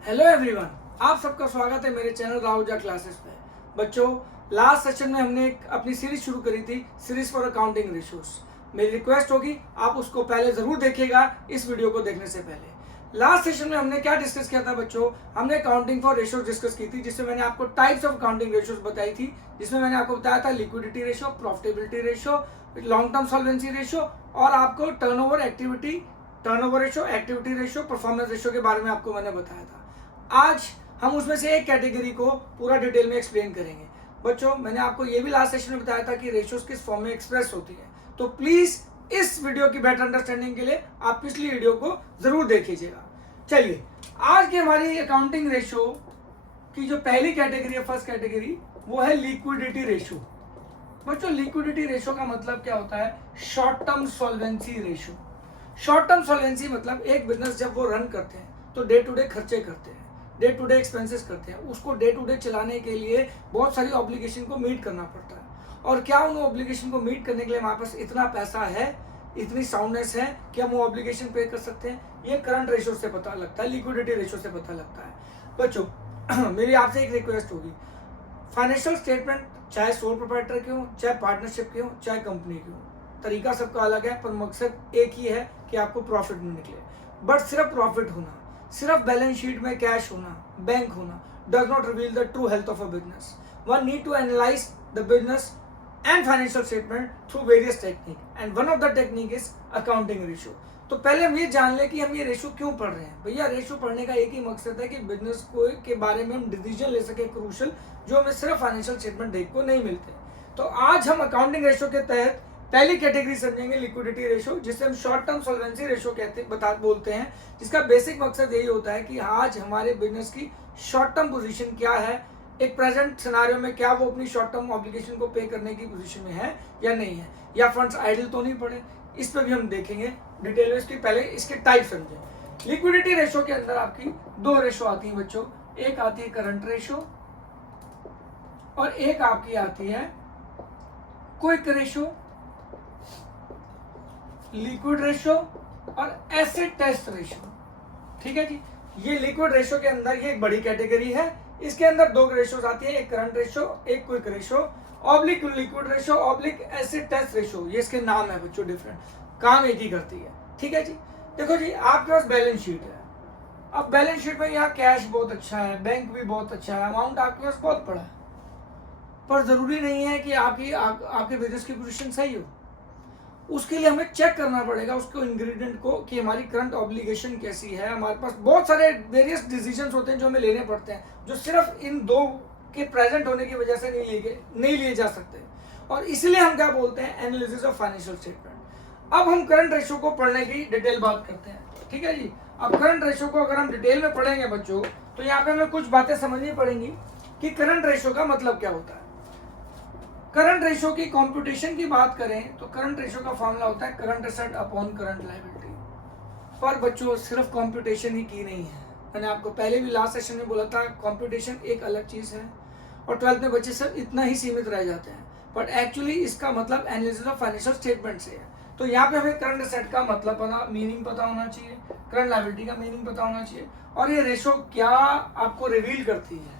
Hello everyone, आप सबका स्वागत है मेरे चैनल राहुजा क्लासेस पे। बच्चों, लास्ट सेशन में हमने अपनी सीरीज शुरू करी थी, सीरीज फॉर अकाउंटिंग रेशियोज। मेरी रिक्वेस्ट होगी आप उसको पहले जरूर देखिएगा इस वीडियो को देखने से पहले। लास्ट सेशन में हमने क्या डिस्कस किया था बच्चों? हमने अकाउंटिंग फॉर रेशियोज डिस्कस की थी, जिसमें मैंने आपको टाइप्स ऑफ अकाउंटिंग रेशियोज बताई थी, जिसमें मैंने आपको बताया था liquidity ratio, profitability ratio, long term solvency ratio और आपको turnover ratio, activity ratio, performance ratio के बारे में आपको मैंने बताया था। आज हम उसमें से एक कैटेगरी को पूरा डिटेल में एक्सप्लेन करेंगे। बच्चों, मैंने आपको ये भी लास्ट सेशन में बताया था कि रेशियोज किस फॉर्म में एक्सप्रेस होती है, तो प्लीज इस वीडियो की बेटर अंडरस्टैंडिंग के लिए आप पिछली वीडियो को जरूर देखिएगा। चलिए, आज की हमारी अकाउंटिंग रेशियो की जो पहली कैटेगरी है, फर्स्ट कैटेगरी, वो है लिक्विडिटी रेशियो। बच्चों, लिक्विडिटी रेशियो का मतलब क्या होता है? Short term solvency ratio. Short term solvency मतलब एक बिजनेस जब वो रन करते हैं तो डे टू डे खर्चे करते हैं, डे टू डे एक्सपेंसेस करते हैं, उसको डे टू डे चलाने के लिए बहुत सारी ऑब्लिगेशन को मीट करना पड़ता है। और क्या उन ऑब्लिगेशन को मीट करने के लिए हमारे पास इतना पैसा है, इतनी साउंडनेस है कि हम वो ऑब्लिगेशन पे कर सकते हैं? ये करंट रेशियो से पता लगता है, लिक्विडिटी रेशियो से पता लगता है। बच्चों, मेरी आपसे एक रिक्वेस्ट होगी, फाइनेंशियल स्टेटमेंट चाहे सोल प्रोप्राइटर के हो, चाहे पार्टनरशिप के हो, चाहे कंपनी के हो, तरीका सबका अलग है, पर मकसद एक ही है कि आपको प्रॉफिट में निकले। बट सिर्फ प्रॉफिट होना, सिर्फ बैलेंस शीट में कैश होना, बैंक होना, does not reveal the true health of a business. One need to analyse the business and financial statement through various technique, and one of the technique is accounting ratio. तो पहले हम ये जान लें कि हम ये रेशियो क्यों पढ़ रहे हैं। भैया, रेशियो पढ़ने का एक ही मकसद है कि बिजनेस को के बारे में हम डिसीजन ले सके क्रूशल, जो हमें सिर्फ फाइनेंशियल स्टेटमेंट देख को नहीं मिलते। तो आज हम अकाउंटिंग रेशियो के तहत पहली कैटेगरी समझेंगे, लिक्विडिटी रेशियो, जिसे हम शॉर्ट टर्म सॉल्वेंसी रेशियो बोलते हैं, जिसका बेसिक मकसद यही होता है कि आज हमारे बिजनेस की शॉर्ट टर्म पोजीशन क्या है, एक प्रेजेंट सिनारियो में क्या वो अपनी शॉर्ट टर्म ऑब्लिगेशन को पे करने की पोजीशन में है या नहीं है, या फंड्स आइडल तो नहीं पड़े। इस पर भी हम देखेंगे डिटेल में। इसकी पहले इसके टाइप समझें। लिक्विडिटी रेशियो के अंदर आपकी दो रेशियो आती है बच्चों, एक आती है करंट रेशियो और एक आपकी आती है क्विक रेशियो, लिक्विड रेशियो और एसिड टेस्ट रेशियो। ठीक है जी। ये लिक्विड रेशियो के अंदर ये एक बड़ी कैटेगरी है। इसके अंदर दो रेशियोज आती है, एक करंट रेशियो, एक quick ratio, oblique liquid ratio, oblique acid test ratio. ये इसके नाम है बच्चों, डिफरेंट, काम एक ही करती है। ठीक है जी। देखो जी, आपके पास बैलेंस शीट है। अब बैलेंस शीट में यहाँ कैश बहुत अच्छा है, बैंक भी बहुत अच्छा है, अमाउंट आपके पास बहुत बड़ा है, पर जरूरी नहीं है कि आपके बिजनेस की पोजीशन सही हो। उसके लिए हमें चेक करना पड़ेगा उसको इंग्रेडिएंट को कि हमारी करंट ऑब्लिगेशन कैसी है। हमारे पास बहुत सारे वेरियस डिसीजंस होते हैं जो हमें लेने पड़ते हैं, जो सिर्फ इन दो के प्रेजेंट होने की वजह से नहीं लिए जा सकते। और इसलिए हम क्या बोलते हैं? Analysis of financial statement. अब हम करंट रेशियो को पढ़ने की डिटेल बात करते हैं। ठीक है जी। अब करंट रेशियो को अगर हम डिटेल में पढ़ेंगे बच्चों, तो यहाँ पे हमें कुछ बातें समझनी पड़ेंगी कि करंट रेशियो का मतलब क्या होता है। करंट रेशियो की कंप्यूटेशन की बात करें तो करंट रेशियो का फॉर्मूला होता है current asset upon current liability. पर बच्चों, सिर्फ कंप्यूटेशन ही की नहीं है। मैंने आपको पहले भी लास्ट सेशन में बोला था, कंप्यूटेशन एक अलग चीज है और 12th में बच्चे सिर्फ इतना ही सीमित रह जाते हैं, बट एक्चुअली इसका मतलब एनालिसिस ऑफ फाइनेंशियल स्टेटमेंट से है। तो यहाँ पे हमें करंट एसेट का मतलब मीनिंग पता होना चाहिए, करंट लायबिलिटी का मीनिंग पता होना चाहिए, और ये रेशियो क्या आपको रिवील करती है,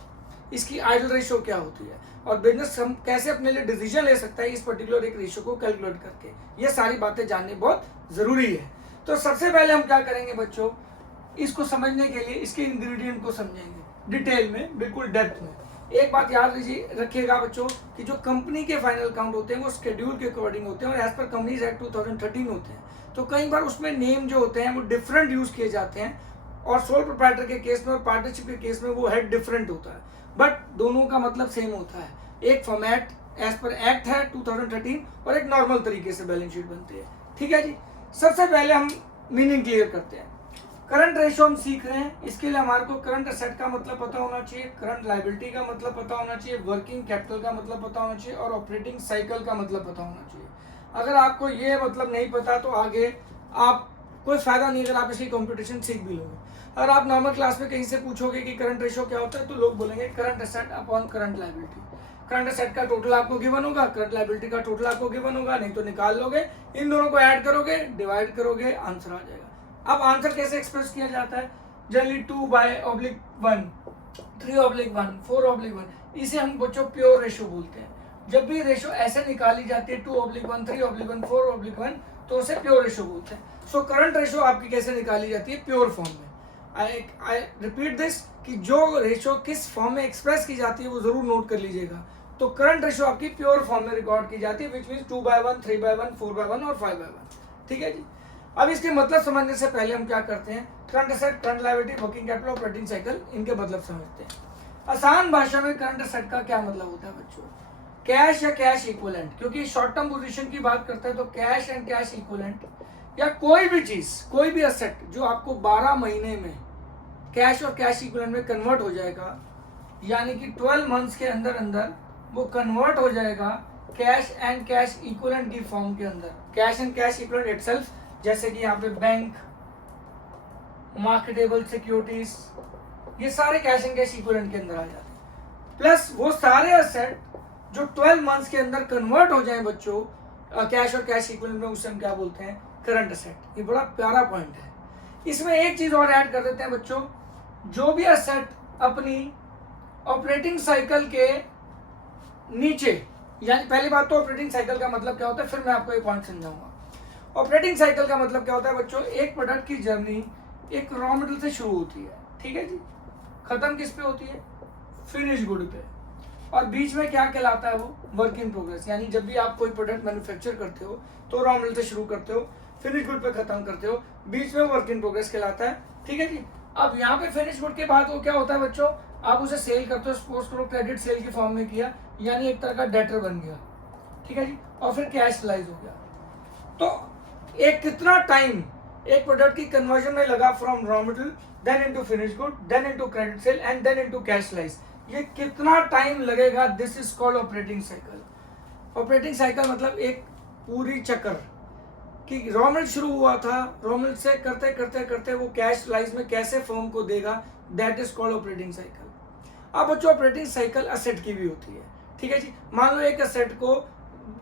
इसकी आइडल रेशियो क्या होती है, और बिजनेस हम कैसे अपने लिए डिसीजन ले सकता है इस पर्टिकुलर एक रेशियो को कैलकुलेट करके। ये सारी बातें जाननी बहुत जरूरी है। तो सबसे पहले हम क्या करेंगे बच्चों, इसको समझने के लिए इसके इंग्रेडिएंट को समझेंगे डिटेल में, बिल्कुल डेप्थ में। एक बात याद रखिएगा बच्चों कि जो कंपनी के फाइनल अकाउंट होते हैं वो शेड्यूल के अकॉर्डिंग होते हैं और एज पर कंपनीज एक्ट 2013 होते हैं। तो कई बार उसमें नेम जो होते हैं वो डिफरेंट यूज किए जाते हैं, और सोल प्रोप्राइटर के केस में और पार्टनरशिप के केस में वो हेड डिफरेंट होता है, बट दोनों का मतलब सेम होता है। एक फॉर्मेट एज पर एक्ट है 2013 और एक नॉर्मल तरीके से बैलेंस शीट बनती है। ठीक है जी। सबसे पहले हम मीनिंग क्लियर करते हैं। करंट रेशियो हम सीख रहे हैं, इसके लिए हमारे को करंट एसेट का मतलब पता होना चाहिए, करंट लायबिलिटी का मतलब पता होना चाहिए, वर्किंग कैपिटल का मतलब पता होना चाहिए, और ऑपरेटिंग साइकिल का मतलब पता होना चाहिए। अगर आपको ये मतलब नहीं पता तो आगे आप कोई फायदा नहीं अगर आप इसकी कंप्यूटेशन सीख भी लोगे। अगर आप नॉर्मल क्लास में कहीं से पूछोगे कि करंट रेशियो क्या होता है, तो लोग बोलेंगे current asset upon current liability. Current asset का टोटल आपको गिवन होगा, करंट लायबिलिटी का टोटल आपको गिवन होगा, नहीं तो निकाल लोगे, इन दोनों को ऐड करोगे, डिवाइड करोगे, आंसर आ जाएगा। अब आंसर कैसे एक्सप्रेस किया जाता है? जनरली 2/1, 3/1, 4/1, इसे हम बच्चों प्योर रेशो बोलते हैं। जब भी रेशो ऐसे निकाली जाती है 2/1, 3/1, 4/1, तो उसे प्योर रेशो बोलते हैं। सो करंट रेशो आपकी कैसे निकाली जाती है? प्योर फॉर्म में। आई रिपीट दिस कि जो रेशो किस फॉर्म में एक्सप्रेस की जाती है वो जरूर नोट कर लीजिएगा। तो करंट रेशो आपकी प्योर फॉर्म में रिकॉर्ड की जाती है, विच मीन्स 2/1, 3/1, 4/1 और 5/1। ठीक है जी। अब इसके मतलब समझने से पहले हम क्या करते हैं, current asset, current liability, working capital, operating cycle, इनके मतलब समझते हैं। आसान भाषा में करंट एसेट का क्या मतलब होता है बच्चों? कैश या कैश इक्विवेलेंट, क्योंकि शॉर्ट टर्म पोजीशन की बात करते हैं तो कैश एंड कैश इक्विवेलेंट, या कोई भी चीज, कोई भी एसेट जो आपको 12 महीने में कैश और कैश इक्विवेलेंट में कन्वर्ट हो जाएगा, यानी कि 12 मंथ्स के अंदर अंदर वो कन्वर्ट हो जाएगा कैश एंड कैश इक्विवेलेंट की फॉर्म के अंदर। Cash and cash equivalent itself, जैसे कि यहाँ पे बैंक, मार्केटेबल सिक्योरिटीज, ये सारे कैश एंड कैश इक्विवेलेंट के अंदर आ जाते हैं। प्लस वो सारे एसेट जो 12 मंथ्स के अंदर कन्वर्ट हो जाएं बच्चों कैश और कैश इक्विवेलेंट में, उसे हम क्या बोलते हैं? Current asset. ये बड़ा प्यारा पॉइंट है। इसमें एक चीज और ऐड कर देते हैं बच्चों, जो भी एसेट अपनी ऑपरेटिंग साइकिल के नीचे, यानी पहली बात तो ऑपरेटिंग साइकिल का मतलब क्या होता है, फिर मैं आपको एक पॉइंट समझाऊंगा। ऑपरेटिंग साइकिल का मतलब क्या होता है बच्चों? एक प्रोडक्ट की जर्नी एक रॉ मटेरियल से शुरू होती है, ठीक है जी, खत्म किस पे होती है? फिनिश गुड पे। और बीच में क्या कहलाता है वो? Work in progress. यानी जब भी आप कोई प्रोडक्ट मैन्युफैक्चर करते हो तो रॉ मटेरियल से शुरू करते हो, फिनिश गुड पे खत्म करते हो, बीच में वर्क इन प्रोग्रेस कहलाता है, ठीक है जी। अब यहाँ पे फिनिश गुड के बाद वो क्या होता है बच्चों? आप उसे सेल करते हो, सपोज करो क्रेडिट सेल के फॉर्म में किया, यानी एक तरह का डेटर बन गया, ठीक है जी, और फिर कैश रिलाइज हो गया। तो एक कितना टाइम एक प्रोडक्ट की कन्वर्जन में लगा from raw material then into finish good, then into credit sale and then into cash realise, ये कितना टाइम लगेगा? This is called operating cycle. Operating cycle मतलब एक पूरी चक्कर कि रॉ मटेरियल शुरू हुआ था, रॉ मटेरियल से करते करते करते वो कैश रिलाइज में कैसे फर्म को देगा, that is called operating cycle. अब बच्चों ऑपरेटिंग साइकिल एसेट की भी होती है, ठीक है जी। मान लो एक एसेट को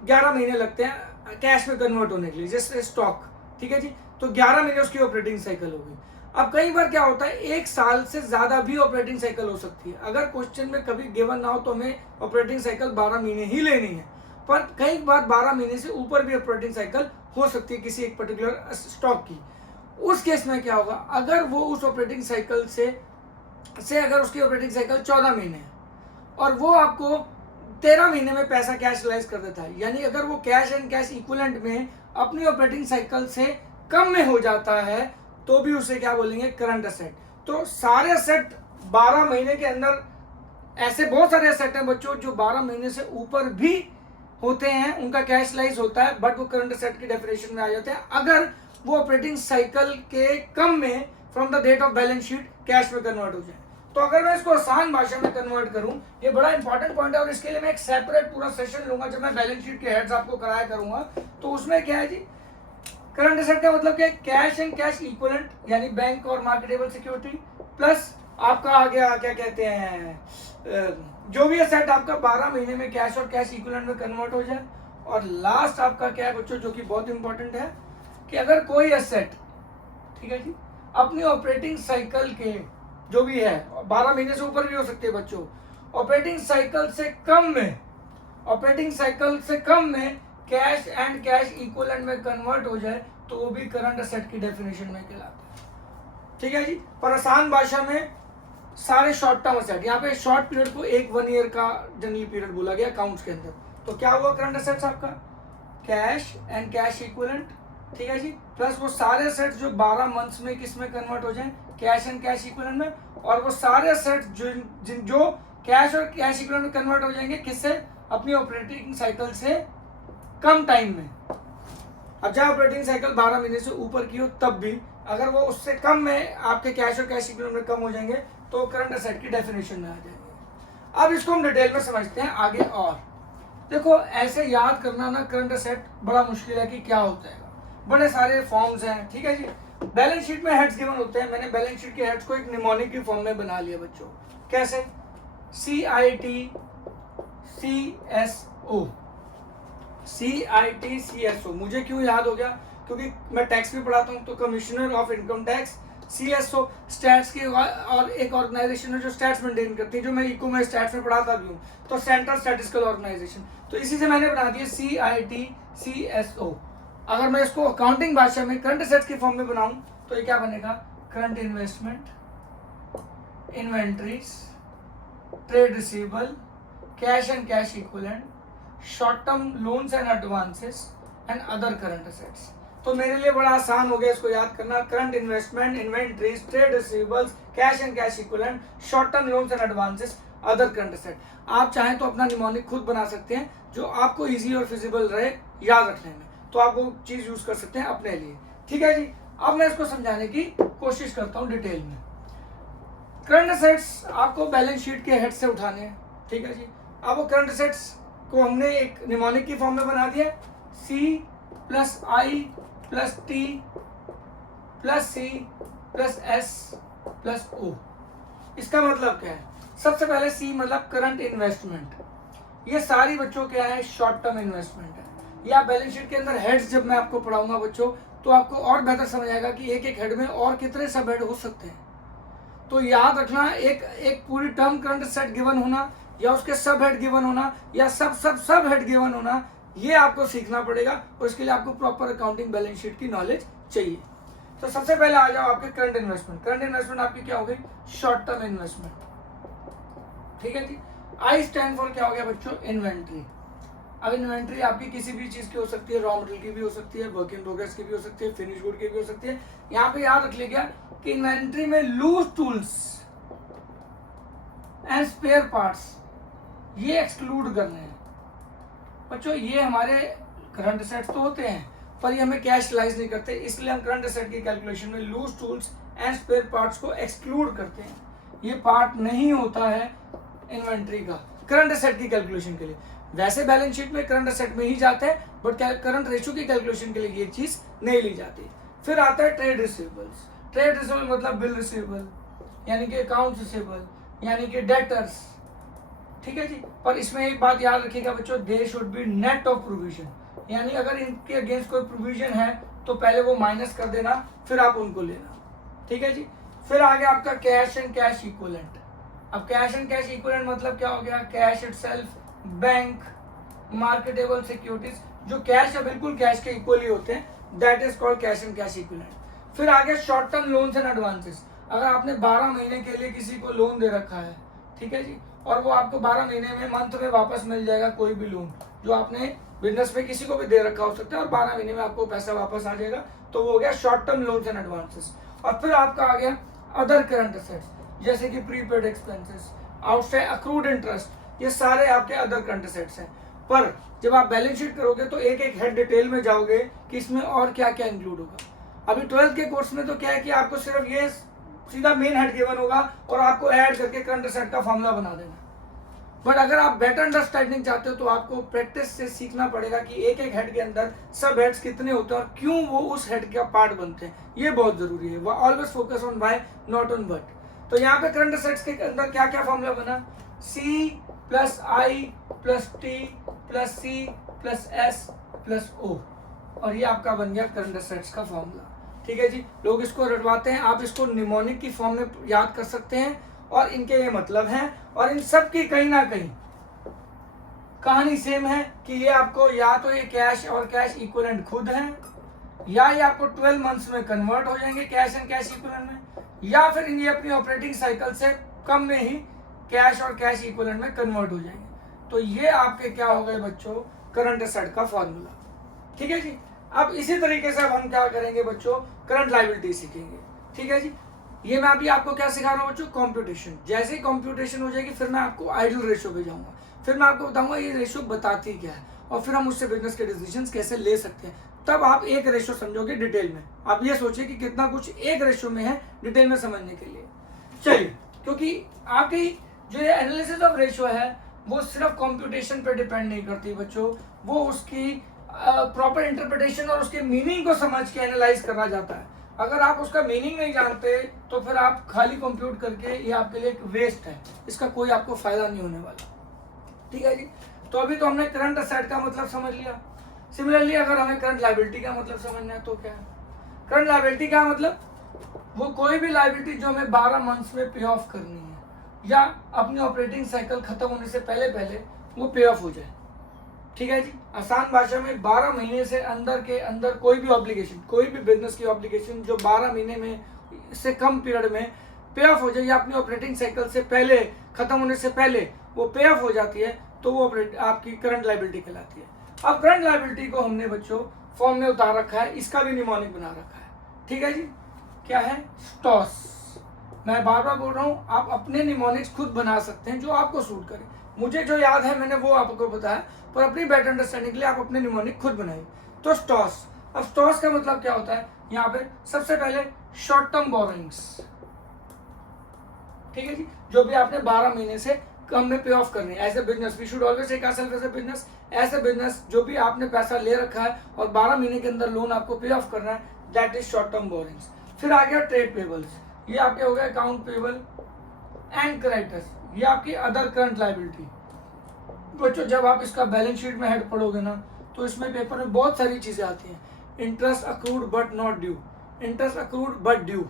11 महीने लगते हैं कैश में कन्वर्ट होने के लिए, जैसे स्टॉक, ठीक है जी, तो 11 महीने उसकी ऑपरेटिंग साइकिल होगी। अब कई बार क्या होता है, एक साल से ज्यादा भी ऑपरेटिंग साइकिल हो सकती है। अगर क्वेश्चन में कभी गिवन ना हो तो हमें ऑपरेटिंग साइकिल 12 महीने ही लेनी है, पर कई बार 12 महीने से ऊपर भी ऑपरेटिंग साइकिल हो सकती है किसी एक पर्टिकुलर स्टॉक की। उस केस में क्या होगा, अगर वो उस ऑपरेटिंग साइकिल से अगर उसकी ऑपरेटिंग साइकिल 14 महीने है और वो आपको 13 महीने में पैसा कैश रिलाइज कर देता है, यानी अगर वो कैश एंड कैश इक्विवेलेंट में अपनी ऑपरेटिंग साइकिल से कम में हो जाता है, तो भी उसे क्या बोलेंगे? Current asset. तो सारे एसेट 12 महीने के अंदर, ऐसे बहुत सारे एसेट हैं बच्चों जो 12 महीने से ऊपर भी होते हैं, उनका कैश रिलाइज होता है, बट वो करंट एसेट की डेफिनेशन में आ जाते हैं अगर वो ऑपरेटिंग साइकिल के कम में from the date of balance sheet cash में कन्वर्ट हो जाए। तो अगर मैं इसको आसान भाषा में कन्वर्ट करूं, ये बड़ा इंपॉर्टेंट पॉइंट है और इसके लिए मैं एक सेपरेट पूरा सेशन लूंगा जब मैं बैलेंस शीट के हेड्स आपको कराया करूंगा। तो उसमें क्या है जी, करंट एसेट का मतलब क्या है? कैश एंड कैश इक्विवेलेंट, यानी बैंक और मार्केटेबल सिक्योरिटी, प्लस आपका आ गया क्या कहते हैं, जो भी एसेट आपका 12 महीने में कैश और कैश इक्विवेलेंट में कन्वर्ट हो जाए। और लास्ट आपका क्या है बच्चों, जो कि बहुत इंपॉर्टेंट है, कि अगर कोई एसेट, ठीक है जी, अपनी ऑपरेटिंग साइकिल के जो भी है 12 महीने से ऊपर भी हो सकते हैं बच्चों, ऑपरेटिंग साइकिल से कम में कैश एंड कैश इक्विवेलेंट में कन्वर्ट हो जाए, तो वो भी करंट एसेट की डेफिनेशन में कहलाता है, ठीक है जी। पर आसान भाषा में सारे शॉर्ट टर्म एसेट, यहाँ पे शॉर्ट पीरियड को 1 ईयर का जनरल पीरियड बोला गया अकाउंट्स के अंदर। तो क्या हुआ करंट एसेट्स आपका? कैश एंड कैश इक्विवेलेंट, ठीक है जी, प्लस वो सारे सेट जो 12 मंथ्स में किस में कन्वर्ट हो जाएं? कैश एंड कैश इक्विवेलेंट में। और वो सारे सेट जो कैश और कैश इक्विवेलेंट में कन्वर्ट हो जाएंगे किससे? अपनी ऑपरेटिंग साइकिल से कम टाइम में। अब चाहे ऑपरेटिंग साइकिल 12 महीने से ऊपर की हो तब भी, अगर वो उससे कम में आपके कैश और कैश इक्विवेलेंट में कम हो जाएंगे तो करंट एसेट की डेफिनेशन में आ जाएंगे। अब इसको हम डिटेल में समझते हैं आगे। और देखो, ऐसे याद करना ना करंट एसेट बड़ा मुश्किल है कि क्या होता है, बड़े सारे फॉर्म्स हैं, ठीक है जी। बैलेंस शीट में हेड्स गिवन होते हैं, मैंने बैलेंस शीट के हेड्स को एक निमोनिक की फॉर्म में बना लिया बच्चों। कैसे? CIT CSO। मुझे क्यों याद हो गया? क्योंकि मैं टैक्स भी पढ़ाता हूँ, तो commissioner of income tax CSO stats की और एक ऑर्गेनाइजेशन है जो स्टैट्स मेंटेन करती है, जो मैं इको में स्टैट्स में पढ़ाता भी हूँ, तो सेंट्रल स्टैटिस्टिकल ऑर्गेनाइजेशन। तो इसी से मैंने बना दिया CITCSO। अगर मैं इसको अकाउंटिंग भाषा में करंट असेट्स की फॉर्म में बनाऊं तो ये क्या बनेगा, current investment, inventories, trade receivable, cash and cash equivalent, short term loans and advances and other current assets. तो मेरे लिए बड़ा आसान हो गया इसको याद करना, current investment, inventories, trade receivables, cash and cash equivalent, short term loans and advances, other current asset. आप चाहें तो अपना निमोनिक खुद बना सकते हैं जो आपको इजी और फिजिबल रहे याद रखने में, तो आप वो चीज यूज कर सकते हैं अपने लिए। ठीक है जी, अब मैं इसको समझाने की कोशिश करता हूँ डिटेल में। करंट असेट्स आपको बैलेंस शीट के हेड से उठाने हैं। ठीक है जी, अब वो करंट असेट्स को हमने एक निमोनिक की फॉर्म में बना दिया, C plus I plus T plus C plus S plus O। इसका मतलब क्या है, सबसे पहले C मतलब करंट इन्वेस्टमेंट। ये सारी बच्चों क्या है, शॉर्ट टर्म इन्वेस्टमेंट है। या बैलेंस शीट के अंदर हेड्स जब मैं आपको पढ़ाऊंगा बच्चों, तो आपको और बेहतर समझ आएगा कि एक एक हेड में और कितने सब हेड हो सकते हैं। तो याद रखना, एक पूरी टर्म करंट असेट गिवन होना, या उसके सब हेड गिवन होना, या सब हेड गिवन होना, ये आपको सीखना पड़ेगा, और इसके लिए आपको प्रॉपर अकाउंटिंग बैलेंस शीट की नॉलेज चाहिए। तो सबसे पहले आ जाओ आपके करंट इन्वेस्टमेंट। करंट इन्वेस्टमेंट आपकी क्या हो गई, शॉर्ट टर्म इन्वेस्टमेंट। ठीक है जी, I स्टैंड फॉर क्या हो गया बच्चों, इन्वेंट्री। अब इन्वेंट्री आपकी किसी भी चीज की हो सकती है, रॉ मटेरियल की भी हो सकती है, वर्क इन प्रोग्रेस की भी हो सकती है, फिनिश गुड की भी हो सकती है। यहाँ पे याद रख लीजिएगा कि इन्वेंट्री में loose tools and spare parts ये एक्सक्लूड करने हैं बच्चों। ये हमारे करंट असेट्स तो होते हैं, पर ये हमें कैश लाइज नहीं करते, इसलिए हम करंट असेट की कैलकुलेशन में loose tools and spare parts को एक्सक्लूड करते हैं। ये पार्ट नहीं होता है इन्वेंट्री का करंट असेट की कैलकुलेशन के लिए। वैसे बैलेंस शीट में करंट असेट में ही जाते हैं, बट करंट रेशियो की कैलकुलेशन के लिए ये चीज नहीं ली जाती। फिर आता है ट्रेड रिसीवेबल्स। ट्रेड रिसीवेबल मतलब बिल रिसीवेबल, यानी कि अकाउंट रिसीवेबल, यानी कि डेटर्स। ठीक है जी, पर इसमें एक बात याद रखिएगा बच्चों, they should be net of provision, यानी अगर इनके अगेंस्ट कोई प्रोविजन है तो पहले वो माइनस कर देना, फिर आप उनको लेना। ठीक है जी, फिर आगे आपका कैश एंड कैश इक्विवेलेंट। अब कैश एंड कैश इक्विवेलेंट मतलब क्या हो गया, cash itself, bank, marketable securities, जो कैश या बिल्कुल कैश के इक्वली होते हैं, that is called cash and cash equivalent. फिर आगे short term loans and advances. अगर आपने 12 महीने के लिए किसी को लोन दे रखा है, ठीक है जी, और वो आपको 12 महीने में मंथ में वापस मिल जाएगा, कोई भी लोन जो आपने बिजनेस में किसी को भी दे रखा हो सकता है, और 12 महीने में आपको पैसा वापस आ जाएगा, तो वो हो गया short term loans and advances. और फिर आपका आ गया अदर करंट असेट्स, जैसे कि prepaid expenses, outstanding accrued interest, ये सारे आपके अदर करंट असेट्स हैं। पर जब आप बैलेंस शीट करोगे तो एक एक हेड डिटेल में जाओगे कि इसमें और क्या क्या इंक्लूड होगा। अभी 12th के कोर्स में तो क्या है कि आपको सिर्फ ये सीधा मेन हेड गिवन होगा और आपको ऐड करके करंट असेट का फॉर्मूला बना देना। बट अगर आप बेटर अंडरस्टैंडिंग चाहते हो तो आपको प्रैक्टिस से सीखना पड़ेगा कि एक एक हेड के अंदर सब हेड्स कितने होते हैं और क्यों वो उस हेड का पार्ट बनते हैं, ये बहुत जरूरी है। Always focus on why not on what. तो यहाँ पे करंट असेट्स के अंदर क्या क्या फॉर्मूला बना, C plus I plus T plus C plus S plus O, और ये आपका बन गया करंट असेट्स का फॉर्मूला। ठीक है जी, लोग इसको रटवाते हैं, आप इसको निमोनिक की फॉर्म में याद कर सकते हैं, और इनके ये मतलब हैं, और इन सब की कहीं ना कहीं कहानी सेम है कि ये आपको या तो ये कैश और कैश इक्विवेलेंट खुद है, या ये आपको 12 मंथ्स में कन्वर्ट हो जाएंगे कैश एंड कैश इक्विवेलेंट में, या फिर ये अपनी ऑपरेटिंग साइकिल से कम में ही कैश और कैश इक्विवेलेंट में कन्वर्ट हो जाएंगे। तो ये आपके क्या हो गए बच्चों, करंट असेट का फॉर्मूला। ठीक है जी, अब इसी तरीके से अब हम क्या करेंगे बच्चों, करंट लायबिलिटी सीखेंगे। ठीक है जी, ये मैं अभी आपको क्या सिखा रहा हूँ बच्चों, कंप्यूटेशन। जैसे ही कंप्यूटेशन हो जाएगी फिर मैं आपको आइडियल रेशियो पे जाऊंगा, फिर मैं आपको बताऊंगा ये रेशियो बताती क्या है, और फिर हम उससे बिजनेस के डिसीजंस कैसे ले सकते हैं। तब आप एक रेशियो समझोगे डिटेल में। आप ये सोचिए कि कितना कुछ एक रेशियो में है डिटेल में समझने के लिए। चलिए, क्योंकि आपकी जो ये एनालिसिस ऑफ रेशियो है वो सिर्फ कंप्यूटेशन पे डिपेंड नहीं करती बच्चों, वो उसकी प्रॉपर इंटरप्रिटेशन और उसके मीनिंग को समझ के एनालाइज करना जाता है। अगर आप उसका मीनिंग नहीं जानते तो फिर आप खाली कंप्यूट करके ये आपके लिए एक वेस्ट है, इसका कोई आपको फायदा नहीं होने वाला। ठीक है जी, तो अभी तो हमने करंट असेट का मतलब समझ लिया। सिमिलरली अगर हमें करंट लायबिलिटी का मतलब समझना है तो क्या है, करंट लायबिलिटी का मतलब वो कोई भी लायबिलिटी जो हमें 12 मंथ्स में पे ऑफ करनी है या अपनी ऑपरेटिंग साइकिल खत्म होने से पहले पहले वो पे ऑफ हो जाए। ठीक है जी, आसान भाषा में 12 महीने से अंदर के अंदर कोई भी ऑब्लिगेशन, कोई भी बिजनेस की ऑब्लिगेशन जो 12 महीने में से कम पीरियड में पे ऑफ हो जाए या अपनी ऑपरेटिंग साइकिल से पहले खत्म होने से पहले वो पे ऑफ हो जाती है तो वो आपकी करंट लायबिलिटी कहलाती है। अब करंट लायबिलिटी को हमने बच्चों फॉर्म में उतार रखा है, इसका भी निमोनिक बना रखा है। ठीक है जी, क्या है? स्टॉस। मैं बार बार बोल रहा हूँ, आप अपने निमोनिक्स खुद बना सकते हैं जो आपको सूट करे। मुझे जो याद है मैंने वो आपको बताया, पर अपनी बेटर अंडरस्टैंडिंग के लिए आप अपने निमोनिक खुद बनाइए। तो स्टॉस, अब स्टॉस का मतलब क्या होता है? यहाँ पे सबसे पहले शॉर्ट टर्म बोरोइंग्स। ठीक है जी, जो भी आपने 12 महीने से कम में पे ऑफ करनी है। As a business we should always take ourselves as a business. As a business जो भी आपने पैसा ले रखा है और 12 महीने के अंदर लोन आपको पे ऑफ करना है, that is short term borrowings. फिर आ गया ट्रेड पेबल्स, ये आपके हो गए अकाउंट पेबल एंड क्रेडिटर्स, ये आपकी अदर करंट लायबिलिटी। बच्चों जब आप इसका बैलेंस शीट में हेड पढ़ोगे ना तो इसमें पेपर में बहुत सारी चीजें आती हैं। Interest accrued but not due, interest accrued but due.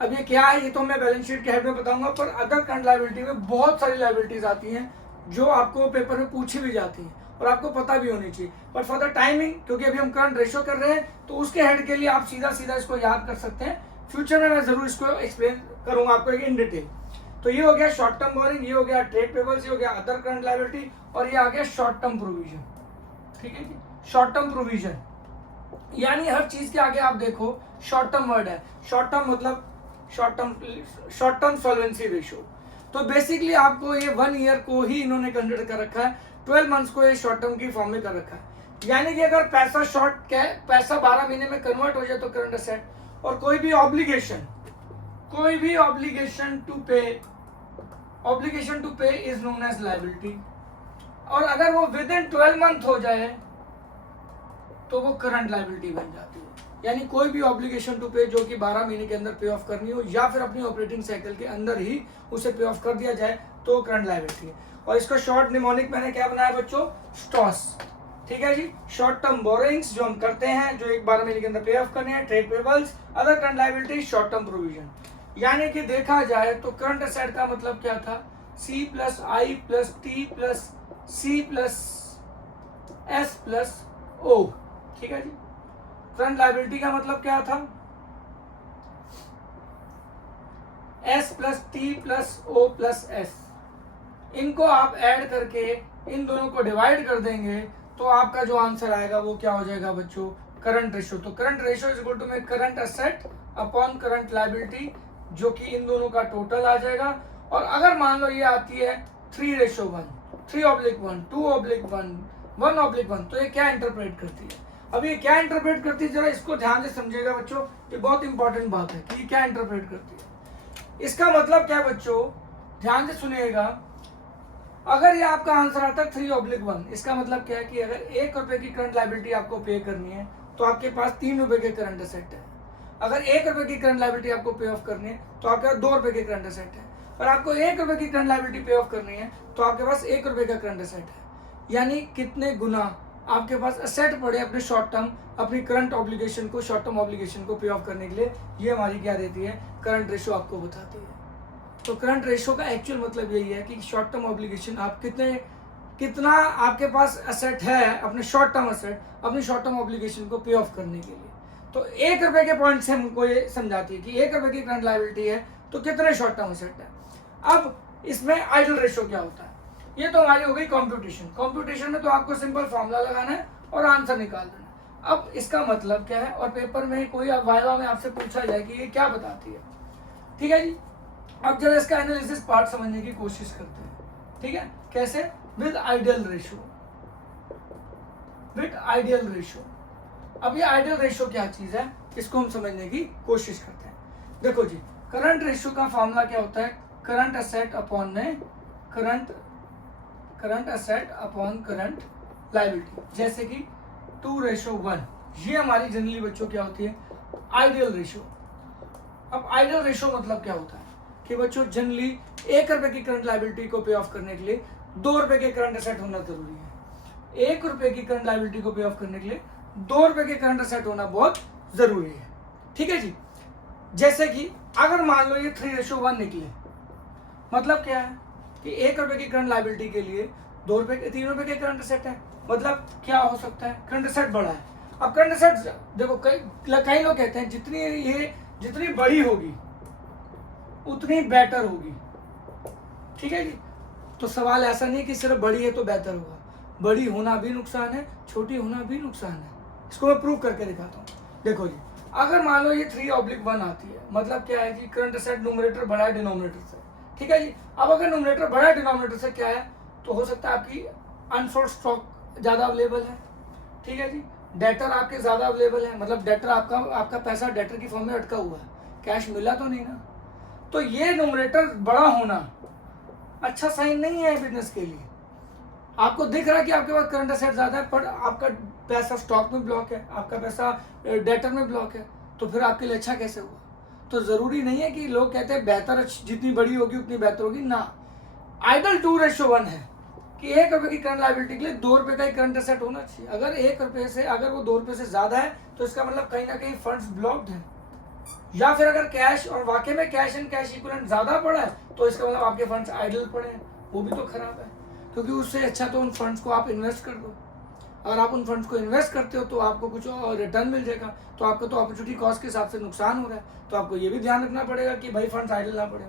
अब ये क्या है ये तो मैं बैलेंस शीट के हेड में बताऊंगा, पर अदर करंट लायबिलिटी में बहुत सारी लायबिलिटीज आती हैं जो आपको पेपर में पूछी भी जाती हैं और आपको पता भी होनी चाहिए। बट फॉर द टाइमिंग, क्योंकि अभी हम करंट रेशो कर रहे हैं तो उसके हेड के लिए आप सीधा सीधा इसको याद कर सकते हैं। फ्यूचर में मैं जरूर इसको एक्सप्लेन करूंगा आपको इन डिटेल। तो ये हो गया शॉर्ट टर्म बोरिंग, ये हो गया ट्रेड पेबल्स, ये हो गया अदर करंट लायबिलिटी, और ये आ गया शॉर्ट टर्म प्रोविजन। ठीक है जी, शॉर्ट टर्म प्रोविजन यानी हर चीज के आगे आप देखो शॉर्ट टर्म वर्ड है। शॉर्ट टर्म मतलब शॉर्ट टर्म सॉल्वेंसी रेशियो। तो बेसिकली आपको ये 1 ईयर को ही इन्होंने कंसिडर कर रखा है, 12 मंथ्स को ये शॉर्ट टर्म की फॉर्म में कर रखा है। यानी कि अगर पैसा पैसा 12 महीने में कन्वर्ट हो जाए तो करंट असेट, और कोई भी ऑब्लिगेशन टू पे इज नोन एज लायबिलिटी, और अगर वो विद इन 12 मंथ हो जाए तो वो करंट लायबिलिटी बन जाती है। यानी कोई भी ऑब्लिगेशन टू पे जो कि 12 महीने के अंदर पे ऑफ करनी हो या फिर अपनी ऑपरेटिंग साइकिल के अंदर ही उसे पे ऑफ कर दिया जाए तो करंट लायबिलिटी है। और इसका शॉर्ट निमोनिक मैंने क्या बनाया बच्चों? स्टॉस। ठीक है जी, शॉर्ट टर्म बोरिंग्स जो हम करते हैं जो एक 12 महीने के अंदर पे ऑफ करने हैं, trade payables, other current liability, short term provision. यानी कि देखा जाए तो करंट असेट का मतलब क्या था? C plus I plus T plus C plus S plus O. ठीक है जी, करंट लायबिलिटी का मतलब क्या था? S plus T plus O plus S. इनको आप ऐड करके इन दोनों को डिवाइड कर देंगे तो आपका जो आंसर आएगा वो क्या हो जाएगा बच्चों? Current ratio. तो current ratio is equal to में current asset upon current liability, जो कि इन दोनों का टोटल आ जाएगा। और अगर मान लो ये आती है 3:1, 3/1, 2/1, 1/1, तो ये क्या इंटरप्रेट करती है? अब ये क्या इंटरप्रेट करती है, जरा इसको ध्यान से समझिएगा बच्चों, ये बहुत इंपॉर्टेंट बात है कि ये क्या इंटरप्रेट करती है। इसका मतलब क्या है बच्चों? ध्यान से सुनिएगा। अगर ये आपका आंसर आता है 3/1, इसका मतलब क्या है कि अगर 1 रुपए की करंट लायबिलिटी आपको पे करनी है तो आपके पास 3 रुपए के करंट असेट है। अगर 1 रुपए की करंट लायबिलिटी आपको पे ऑफ करनी है तो आपके पास 2 रुपए के करंट असेट है। और आपको 1 रुपए की करंट लायबिलिटी पे ऑफ करनी है तो आपके पास 1 रुपए का करंट असेट है। यानी कितने गुना आपके पास असेट पड़े अपने शॉर्ट टर्म, अपनी करंट ऑब्लिगेशन को, शॉर्ट टर्म ऑब्लिगेशन को पे ऑफ करने के लिए। ये हमारी क्या देती है? करंट रेशियो आपको बताती है। तो करंट रेशियो का एक्चुअल मतलब यही है कि शॉर्ट टर्म ऑब्लिगेशन आप कितना आपके पास असेट है, अपने शॉर्ट टर्म असेट, अपनी शॉर्ट टर्म ऑब्लिगेशन को पे ऑफ करने के लिए। तो 1 रुपए के पॉइंट से हमको ये समझाती है कि 1 रुपए की करंट लायबिलिटी है तो कितने शॉर्ट टर्म असेट है। अब इसमें आइडल रेशियो क्या होता है? ये तो हमारी हो गई कंप्यूटेशन में तो आपको सिंपल फॉर्मूला लगाना है और आंसर निकाल देना। अब इसका मतलब क्या है, और पेपर में कोई वाइवा में आपसे पूछा जाए कि ये क्या बताती है। ठीक है जी, अब जरा इसका एनालिसिस पार्ट समझने की कोशिश करते हैं। ठीक है, कैसे? With ideal ratio. अब ये आइडियल रेशियो क्या चीज है, इसको हम समझने की कोशिश करते हैं। देखो जी, करंट रेशियो का फॉर्मूला क्या होता है? करंट असेट अपॉन में current asset upon current liability, जैसे कि 2:1। ये हमारी जनरली बच्चों क्या होती है? Ideal ratio. अब आइडियल रेशियो मतलब क्या होता है कि बच्चों जनरली 1 रुपए की करंट लायबिलिटी को पे ऑफ करने के लिए 2 रुपए के करंट असेट होना जरूरी है। 1 रुपए की करंट लायबिलिटी को पे ऑफ करने के लिए 2 रुपए के करंट असेट होना बहुत जरूरी है। ठीक है जी, जैसे कि अगर मान लो ये 3:1 निकले, मतलब क्या है कि 1 रुपए की करंट लाइबिलिटी के लिए 2 रुपए के 3 रुपए के करंट एसेट है, मतलब क्या हो सकता है, करंट एसेट बड़ा है। अब करंट एसेट देखो कई लोग कहते हैं जितनी बड़ी होगी उतनी बेटर होगी, ठीक है जी। तो सवाल ऐसा नहीं कि सिर्फ बड़ी है तो बेहतर होगा, बड़ी होना भी नुकसान है, छोटी होना भी नुकसान है। इसको मैं प्रूव करके दिखाता हूँ। देखो जी, अगर मान लो ये 3/1 आती है, मतलब क्या है कि करंट एसेट न्यूमरेटर बड़ा है डिनोमिनेटर से, ठीक है जी। अब अगर न्यूमरेटर बड़ा है डिनोमिनेटर से, क्या है, तो हो सकता है आपकी अनसोल्ड स्टॉक ज़्यादा अवेलेबल है, ठीक है जी। डेटर आपके ज़्यादा अवेलेबल है, मतलब डेटर आपका पैसा डेटर की फॉर्म में अटका हुआ है, कैश मिला तो नहीं ना। तो ये न्यूमरेटर बड़ा होना अच्छा साइन नहीं है बिजनेस के लिए। आपको दिख रहा है कि आपके पास करंट एसेट ज़्यादा है, पर आपका पैसा स्टॉक में ब्लॉक है, आपका पैसा डेटर में ब्लॉक है, तो फिर आपके लिए अच्छा कैसे हुआ। तो ज़रूरी नहीं है कि लोग कहते हैं बेहतर जितनी बड़ी होगी उतनी बेहतर होगी ना। आइडल 2:1 है कि 1 रुपए की करंट लाइबिलिटी के लिए 2 रुपए का ही करंट एसेट होना चाहिए। अगर 1 रुपए से अगर वो 2 रुपए से ज़्यादा है तो इसका मतलब कहीं ना कहीं फंड्स ब्लॉक्ड है, या फिर अगर कैश और वाकई में कैश एंड कैश इक्विवेलेंट ज़्यादा पड़ा है तो इसका मतलब आपके फंड्स आइडल पड़े हैं, वो भी तो खराब है। क्योंकि उससे अच्छा तो उन फंड्स को आप इन्वेस्ट कर दो। अगर आप उन फंड्स को इन्वेस्ट करते हो तो आपको कुछ और रिटर्न मिल जाएगा। तो आपको तो अपॉर्चुनिटी कॉस्ट के हिसाब से नुकसान हो रहा है, तो आपको ये भी ध्यान रखना पड़ेगा कि भाई फंड्स आइडल ना पड़े।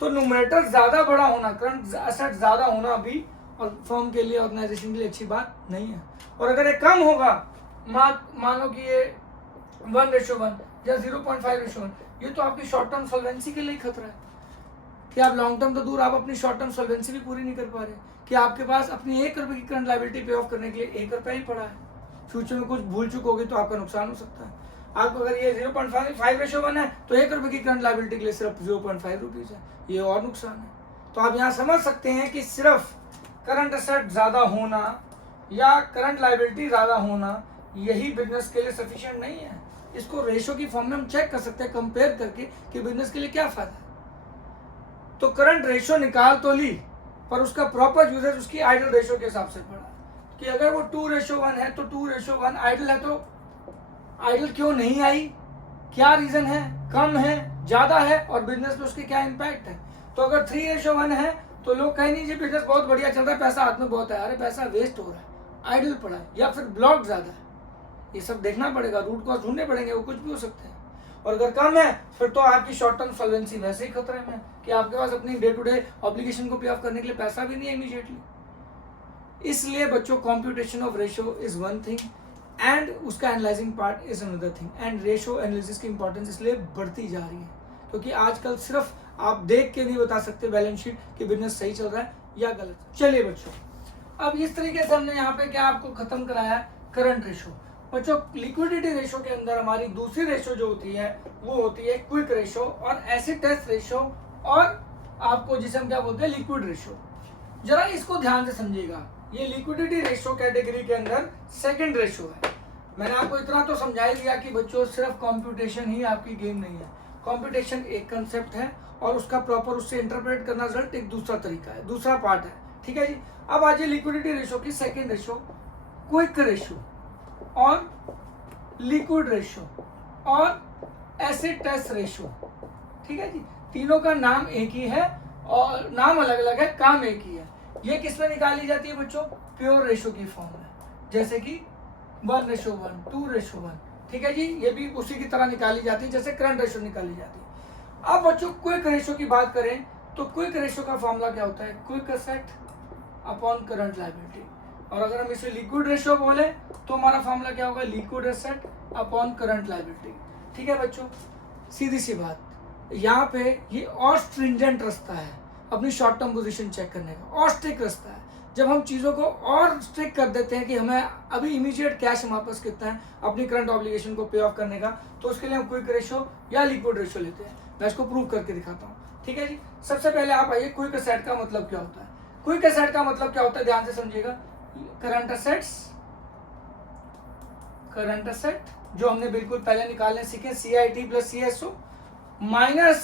तो न्यूमरेटर ज़्यादा बड़ा होना, करंट एसेट ज़्यादा होना भी और फर्म के लिए, ऑर्गेनाइजेशन के लिए अच्छी बात नहीं है। और अगर ये कम होगा, मानो कि ये 1:1 या 0.5:1, ये तो आपकी शॉर्ट टर्म सॉल्वेंसी के लिए खतरा है कि आप लॉन्ग टर्म तो दूर, आप अपनी शॉर्ट टर्म सॉल्वेंसी भी पूरी नहीं कर पा रहे, कि आपके पास अपनी 1 रुपए की करंट लाइबिलिटी पे ऑफ करने के लिए 1 रुपया ही पड़ा है। फ्यूचर में कुछ भूल चुक होगी तो आपका नुकसान हो सकता है। आपको अगर ये 0.5:1 है तो 1 रुपए की करंट लाइबिलिटी के लिए सिर्फ 0.5 रुपीज़ है, ये और नुकसान है। तो आप यहाँ समझ सकते हैं कि सिर्फ करंट एसेट ज़्यादा होना या करंट लाइबिलिटी ज़्यादा होना यही बिजनेस के लिए सफिशिएंट नहीं है। इसको रेशो की फॉर्म में हम चेक कर सकते हैं कंपेयर करके कि बिजनेस के लिए क्या फायदा है। तो करंट रेशो निकाल तो ली, पर उसका प्रॉपर यूजेज उसकी आइडल रेशो के हिसाब से पड़ा कि अगर वो 2:1 है तो 2:1 आइडल है, तो आइडल क्यों नहीं आई, क्या रीजन है, कम है, ज्यादा है, और बिजनेस में उसके क्या इम्पैक्ट है। तो अगर 3:1 है तो लोग कहें नहीं जी बिजनेस बहुत बढ़िया चल रहा है, पैसा हाथ में बहुत है, अरे पैसा वेस्ट हो रहा है, आइडल पड़ा है, या फिर ब्लॉक ज्यादा है। ये सब देखना पड़ेगा, रूट कॉज ढूंढने पड़ेंगे, वो कुछ भी हो सकते हैं। और अगर कम है फिर तो आपकी शॉर्ट टर्म सॉल्वेंसी वैसे ही खतरे में है कि आपके पास अपनी डे टू डे ऑब्लिगेशन को पे ऑफ करने के लिए पैसा भी नहीं है इमीडिएटली। इसलिए बच्चों, computation of ratio is one thing and उसका analysing part is another thing. And ratio analysis की इंपॉर्टेंस इसलिए बढ़ती जा रही है क्योंकि आजकल सिर्फ आप देख के नहीं बता सकते बैलेंस शीट कि बिजनेस सही चल रहा है या गलत। चलिए बच्चों, अब इस तरीके से हमने यहाँ पे क्या आपको खत्म कराया, करंट रेशो। बच्चों, लिक्विडिटी रेशो के अंदर हमारी दूसरी रेशो जो होती है वो होती है क्विक रेशो और एसिड टेस्ट रेशो, और आपको जिसे हम क्या बोलते हैं, लिक्विड रेशो। जरा इसको ध्यान से समझिएगा, ये लिक्विडिटी रेशो कैटेगरी के अंदर सेकंड रेशो है। मैंने आपको इतना तो समझा ही दिया कि बच्चों सिर्फ कंप्यूटेशन ही आपकी गेम नहीं है। कंप्यूटेशन एक कंसेप्ट है और उसका प्रॉपर उससे इंटरप्रेट करना रिजल्ट एक दूसरा तरीका है, दूसरा पार्ट है, ठीक है जी। अब आज ये लिक्विडिटी रेशो की सेकेंड रेशो, क्विक रेशो और लिक्विड रेशो और एसिड टेस्ट रेशो, ठीक है जी। तीनों का नाम एक ही है और नाम अलग अलग है, काम एक ही है। ये किस में निकाली जाती है बच्चों, प्योर रेशो की फॉर्म में, जैसे कि 1:1, 2:1, ठीक है जी। ये भी उसी की तरह निकाली जाती है जैसे करंट रेशो निकाली जाती है। अब बच्चों क्विक रेशो की बात करें तो क्विक रेशो का फॉर्मूला क्या होता है, quick asset upon current liability. और अगर हम इसे लिक्विड रेशो बोले तो हमारा फॉर्मूला क्या होगा, liquid asset upon current liability, ठीक है बच्चों। सीधी सी बात, यहाँ पे ये और स्ट्रिंजेंट रास्ता है अपनी शॉर्ट टर्म पोजीशन चेक करने का, और स्ट्रिक्ट रास्ता है। जब हम चीज़ों को और स्ट्रिक्ट कर देते हैं कि हमें अभी इमीडिएट कैश हमारे पास कितना है अपनी करंट ऑब्लिगेशन को पे ऑफ करने का, तो उसके लिए हम क्विक रेशो या लिक्विड रेशो लेते हैं। मैं इसको प्रूव करके दिखाता हूँ, ठीक है जी। सबसे पहले आप आइए, क्विक एसेट का मतलब क्या होता है। क्विक एसेट का मतलब क्या होता है, ध्यान से समझिएगा। करंट एसेट्स, करंट एसेट जो हमने बिल्कुल पहले निकालने सीखे, CIT plus CSO minus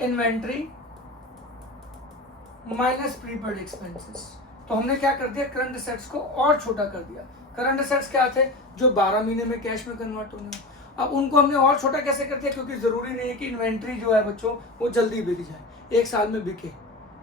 inventory minus prepaid expenses. तो हमने क्या कर दिया, करंट एसेट्स को और छोटा कर दिया। करंट एसेट्स क्या थे, जो 12 महीने में कैश में कन्वर्ट होने, अब उनको हमने और छोटा कैसे कर दिया, क्योंकि ज़रूरी नहीं है कि इन्वेंट्री जो है बच्चों वो जल्दी बिक जाए, 1 साल में बिके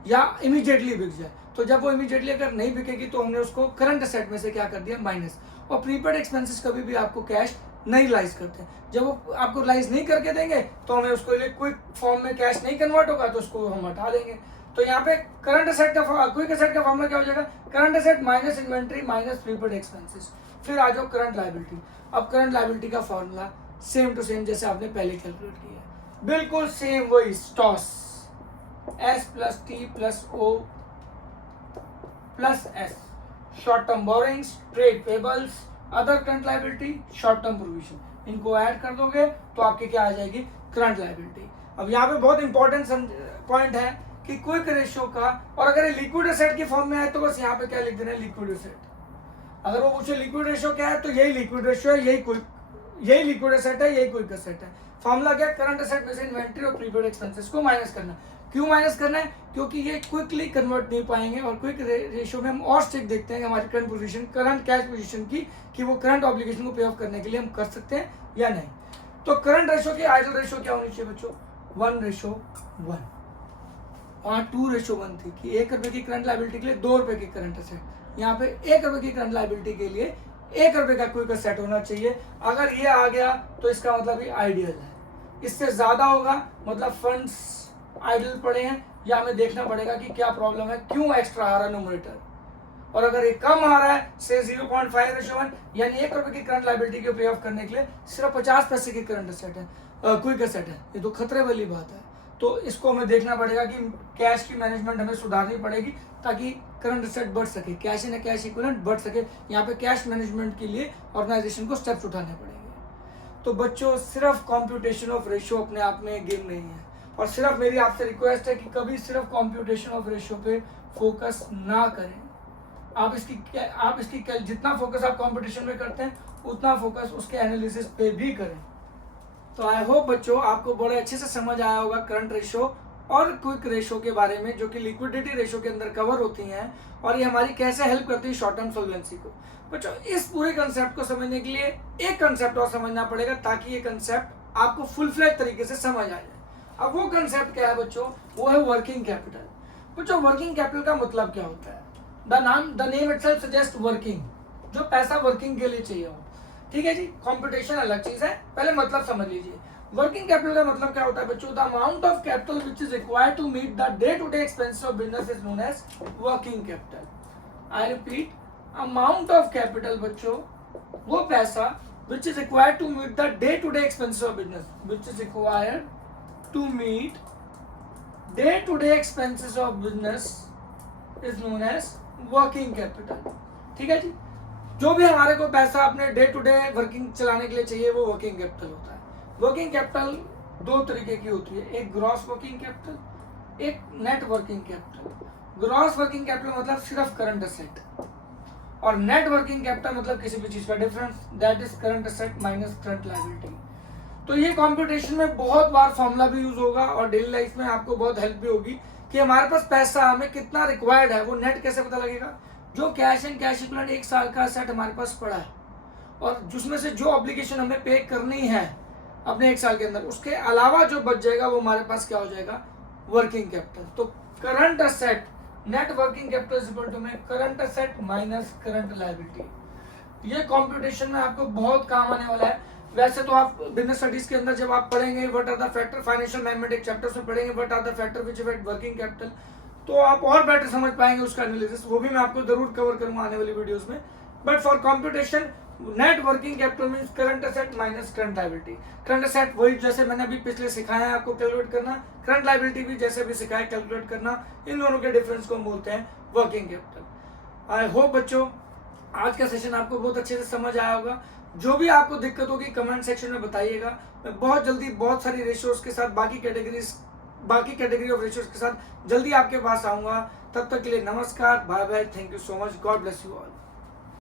या इमीडिएटली बिक जाए। तो जब वो इमीडिएटली अगर नहीं बिकेगी तो हमने उसको करंट असेट में से क्या कर दिया, माइनस। और प्रीपेड एक्सपेंसेस कभी भी आपको कैश नहीं लाइज करते, जब वो आपको लाइज नहीं करके देंगे तो हमें उसको क्विक फॉर्म में कैश नहीं कन्वर्ट होगा तो उसको हम हटा देंगे। तो यहाँ पे करंट असेट का क्विक असेट का फॉर्मूला क्या हो जाएगा, current asset minus inventory minus prepaid expenses. फिर आ जाओ करंट लायबिलिटी। अब करंट लायबिलिटी का फॉर्मूला सेम टू सेम जैसे आपने पहले कैलकुलेट किया, बिल्कुल सेम वही, स्टॉस S plus T plus O plus S, short term borrowings, trade payables, other current liability, short term provision, इनको ऐड कर दोगे तो आपकी क्या आ जाएगी, करंट लायबिलिटी। अब यहाँ पे बहुत इंपॉर्टेंट पॉइंट है कि क्विक रेशियो का, और अगर ये लिक्विड एसेट की फॉर्म में है तो बस यहाँ पे क्या लिख देना है, लिक्विड एसेट। अगर वो पूछे लिक्विड रेशियो क्या है तो यही लिक्विड रेशियो है, यही लिक्विड एसेट है, यही क्विक एसेट है। फॉर्मूला क्या, करंट एसेट में से इन्वेंट्री और प्रीपेड एक्सपेंसेस को माइनस करना। क्यों माइनस करना है, क्योंकि ये क्विकली कन्वर्ट नहीं पाएंगे, और क्विक रेशियो में हम और स्टेक देखते हैं कि हमारी current position, current cash position की, कि वो करंट ऑब्लिगेशन को पे ऑफ करने के लिए हम कर सकते हैं या नहीं। तो करंट रेशियो की आइडल रेशियो क्या होनी चाहिए बच्चों, 1:1। वहाँ 2:1 थी कि 1 रुपए की करंट लायबिलिटी के लिए 2 रुपए की करंट एसेट। यहाँ पे 1 रुपए की करंट लायबिलिटी के लिए 1 रुपए का क्विक एसेट होना चाहिए। अगर ये आ गया तो इसका मतलब ये आइडियल है। इससे ज्यादा होगा मतलब फंड्स आइडल पड़े हैं, या हमें देखना पड़ेगा कि क्या प्रॉब्लम है, क्यों एक्स्ट्रा आ रहा है न्यूमरेटर। और अगर ये कम आ रहा है से 0.5:1, यानी 1 रुपए की करंट लायबिलिटी को पे ऑफ करने के लिए सिर्फ 50 पैसे की करंट एसेट है, क्विक एसेट है, ये तो खतरे वाली बात है। तो इसको हमें देखना पड़ेगा कि कैश की मैनेजमेंट हमें सुधारनी पड़ेगी ताकि करंट एसेट बढ़ सके, कैश इन कैश इक्विवेलेंट बढ़ सके। यहाँ पे कैश मैनेजमेंट के लिए ऑर्गेनाइजेशन को स्टेप्स उठाने पड़ेंगे। तो बच्चों सिर्फ कॉम्प्यूटेशन ऑफ रेशियो अपने आप में गेम नहीं है, और सिर्फ मेरी आपसे रिक्वेस्ट है कि कभी सिर्फ कॉम्प्यूटेशन ऑफ रेशियो पे फोकस ना करें। आप इसकी जितना फोकस आप कॉम्पिटिशन में करते हैं उतना फोकस उसके एनालिसिस पे भी करें। तो आई होप बच्चों आपको बड़े अच्छे से समझ आया होगा करंट रेशियो और क्विक रेशियो के बारे में, जो कि लिक्विडिटी रेशियो के अंदर कवर होती हैं, और ये हमारी कैसे हेल्प करती है शॉर्ट टर्म सॉल्वेंसी को। बच्चों इस पूरे कंसेप्ट को समझने के लिए एक कंसेप्ट और समझना पड़ेगा ताकि ये कंसेप्ट आपको फुल फ्लैज तरीके से समझ आ जाए। अब वो कंसेप्ट क्या है बच्चों, वो है वर्किंग कैपिटल। बच्चों वर्किंग कैपिटल का मतलब क्या होता है, the name itself suggest working, जो पैसा वर्किंग के लिए चाहिए हो। ठीक है जी, कंपटीशन अलग चीज है, पहले मतलब समझ लीजिए। वर्किंग कैपिटल का मतलब क्या होता है बच्चों, the amount of capital which is required to meet the day to day expenses of business is known as working capital. I repeat, amount of capital बच्चों वो पैसा which is required to meet the day to day expenses of business, which is required to meet day to day expenses of business is known as working capital. ठीक है जी, जो भी हमारे को पैसा अपने डे टू डे वर्किंग चलाने के लिए चाहिए वो वर्किंग कैपिटल होता है। वर्किंग कैपिटल दो तरीके की होती है, एक ग्रॉस वर्किंग कैपिटल, एक net working capital. Gross working capital मतलब सिर्फ करंट एसेट, और नेट वर्किंग कैपिटल मतलब किसी भी चीज का difference, that is current asset minus current liability. तो ये कंप्यूटेशन में बहुत बार फॉर्मूला भी यूज होगा और डेली लाइफ में आपको बहुत हेल्प भी होगी कि हमारे पास पैसा हमें कितना रिक्वायर्ड है, वो नेट कैसे पता लगेगा। जो कैश एंड कैश इक्विवेलेंट 1 साल का सेट हमारे पास पड़ा है, और जिसमें से जो ऑब्लिगेशन हमें पे करनी है अपने 1 साल के अंदर, उसके अलावा जो बच जाएगा वो हमारे पास क्या हो जाएगा, वर्किंग कैपिटल। तो current asset net working capital is equal to में current asset minus current liability. ये कंप्यूटेशन में आपको बहुत काम आने वाला है। वैसे तो आप बिजनेस स्टडीज के अंदर जब आप पढ़ेंगे what are the factor, financial management chapters में पढ़ेंगे what are the factor which affect working capital, तो आप और बेटर समझ पाएंगे उसका एनालिसिस, वो भी मैं आपको जरूर कवर करूंगा आने वाली वीडियोस में। But for computation net working capital means current asset minus current liability. Current asset वही जैसे मैंने अभी पिछले सिखाया है आपको कैलकुलेट करना, करंट लायबिलिटी भी जैसे भी सिखाया कैलकुलेट करना, इन दोनों के डिफरेंस को हम बोलते हैं वर्किंग कैपिटल। आई होप बच्चों आज का सेशन आपको बहुत अच्छे से समझ आया होगा। जो भी आपको दिक्कत होगी कमेंट सेक्शन में बताइएगा। मैं बहुत जल्दी बहुत सारी रेशियोज के साथ बाकी कैटेगरी ऑफ रेशियोज के साथ जल्दी आपके पास आऊंगा। तब तक के लिए नमस्कार, bye bye, thank you so much, God bless you all.